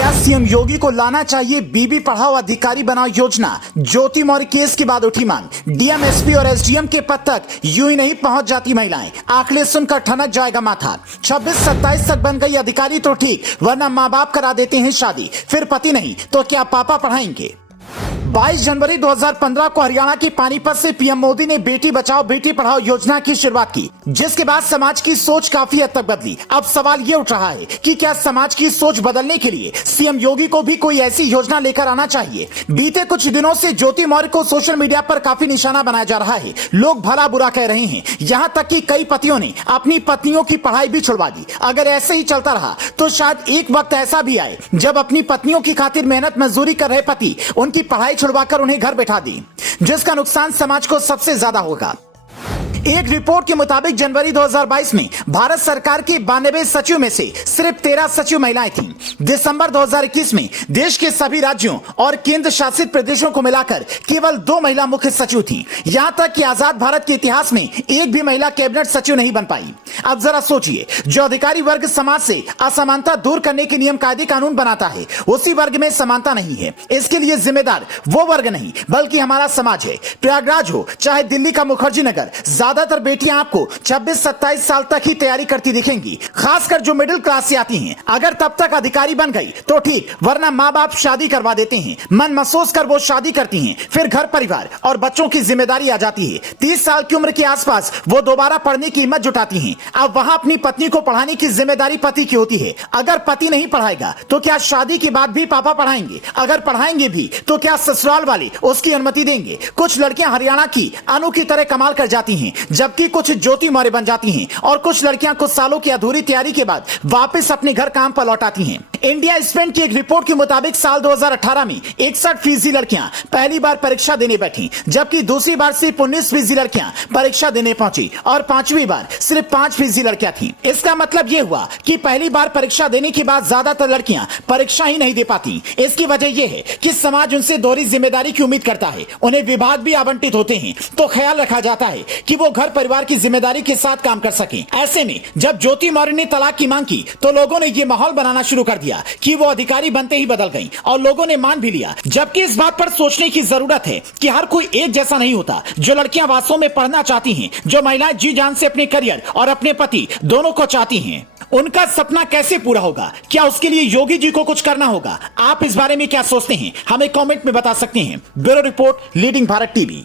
क्या सीएम योगी को लाना चाहिए बीबी पढ़ाओ अधिकारी बनाओ योजना? ज्योति मौर्य केस के बाद उठी मांग। डीएम, एसपी और एसडीएम के पद तक यूं ही नहीं पहुंच जाती महिलाएं। आंकड़े सुनकर ठनक जाएगा माथा। 26-27 तक बन गई अधिकारी तो ठीक, वरना माँ बाप करा देते हैं शादी, फिर पति नहीं तो क्या पापा पढ़ाएंगे। 22 जनवरी 2015 को हरियाणा के पानीपत से पीएम मोदी ने बेटी बचाओ बेटी पढ़ाओ योजना की शुरुआत की, जिसके बाद समाज की सोच काफी हद तक बदली। अब सवाल ये उठ रहा है कि क्या समाज की सोच बदलने के लिए सीएम योगी को भी कोई ऐसी योजना लेकर आना चाहिए। बीते कुछ दिनों से ज्योति मौर्य को सोशल मीडिया पर काफी निशाना बनाया जा रहा है। लोग भला बुरा कह रहे हैं, यहाँ तक कि कई पतियों ने अपनी पत्नियों की पढ़ाई भी छुड़वा दी। अगर ऐसे ही चलता रहा तो शायद एक वक्त ऐसा भी आए जब अपनी पत्नियों की खातिर मेहनत मजदूरी कर रहे पति उनकी पढ़ाई छुड़वाकर उन्हें घर बैठा दी, जिसका नुकसान समाज को सबसे ज्यादा होगा। एक रिपोर्ट के मुताबिक जनवरी 2022 में भारत सरकार के 92 सचिव में से सिर्फ 13 सचिव महिलाएं थीं। दिसंबर 2021 में देश के सभी राज्यों और केंद्र शासित प्रदेशों को मिलाकर केवल 2 महिला मुख्य सचिव थीं। यहां तक कि आजाद भारत के इतिहास में एक भी महिला कैबिनेट सचिव नहीं बन पाई। अब जरा सोचिए, जो अधिकारी वर्ग समाज से असमानता दूर करने के नियम कायदे कानून बनाता है, उसी वर्ग में समानता नहीं है। इसके लिए जिम्मेदार वो वर्ग नहीं बल्कि हमारा समाज है। प्रयागराज हो चाहे दिल्ली का मुखर्जी नगर, ज्यादातर बेटियां आपको 26-27 साल तक ही तैयारी करती दिखेंगी, खासकर जो मिडिल क्लास से आती हैं। अगर तब तक अधिकारी बन गई तो ठीक, वरना माँ बाप शादी करवा देते हैं। मन महसूस कर वो शादी करती हैं, फिर घर परिवार और बच्चों की जिम्मेदारी आ जाती है। 30 साल की उम्र के आसपास वो दोबारा पढ़ने की हिम्मत जुटाती हैं। अब वहां अपनी पत्नी को पढ़ाने की जिम्मेदारी पति की होती है। अगर पति नहीं पढ़ाएगा तो क्या शादी के बाद भी पापा पढ़ाएंगे? अगर पढ़ाएंगे भी तो क्या ससुराल वाले उसकी अनुमति देंगे? कुछ लड़कियां हरियाणा की अनु की तरह कमाल कर जाती हैं, जबकि कुछ ज्योति मौर्य बन जाती हैं, और कुछ लड़कियां कुछ सालों की अधूरी तैयारी के बाद वापस अपने घर काम पर लौट आती हैं। इंडिया स्पेंट की एक रिपोर्ट के मुताबिक साल 2018 में 61% लड़कियां पहली बार परीक्षा देने बैठी, जबकि दूसरी बार सिर्फ 19% लड़कियां परीक्षा देने पहुंची और 5वीं बार सिर्फ 5% लड़कियां थीं। इसका मतलब यह हुआ कि पहली बार परीक्षा देने के बाद ज्यादातर लड़कियां परीक्षा ही नहीं दे पाती। इसकी वजह यह है कि समाज उनसे दोहरी जिम्मेदारी की उम्मीद करता है। उन्हें विभाग भी आवंटित होते हैं तो ख्याल रखा जाता है कि वो घर परिवार की जिम्मेदारी के साथ काम कर सकें। ऐसे में जब ज्योति मौर्य ने तलाक की मांग की तो लोगों ने यह माहौल बनाना शुरू कर दिया कि वो अधिकारी बनते ही बदल गईं, और लोगों ने मान भी लिया। जबकि इस बात पर सोचने की जरूरत है कि हर कोई एक जैसा नहीं होता। जो लड़कियां वास्तव में पढ़ना चाहती हैं, जो महिलाएं जी जान से अपने करियर और अपने पति दोनों को चाहती हैं, उनका सपना कैसे पूरा होगा? क्या उसके लिए योगी जी को कुछ करना होगा? आप इस बारे में क्या सोचते हैं? हमें कमेंट में बता सकते हैं। Bureau report, leading Bharat TV.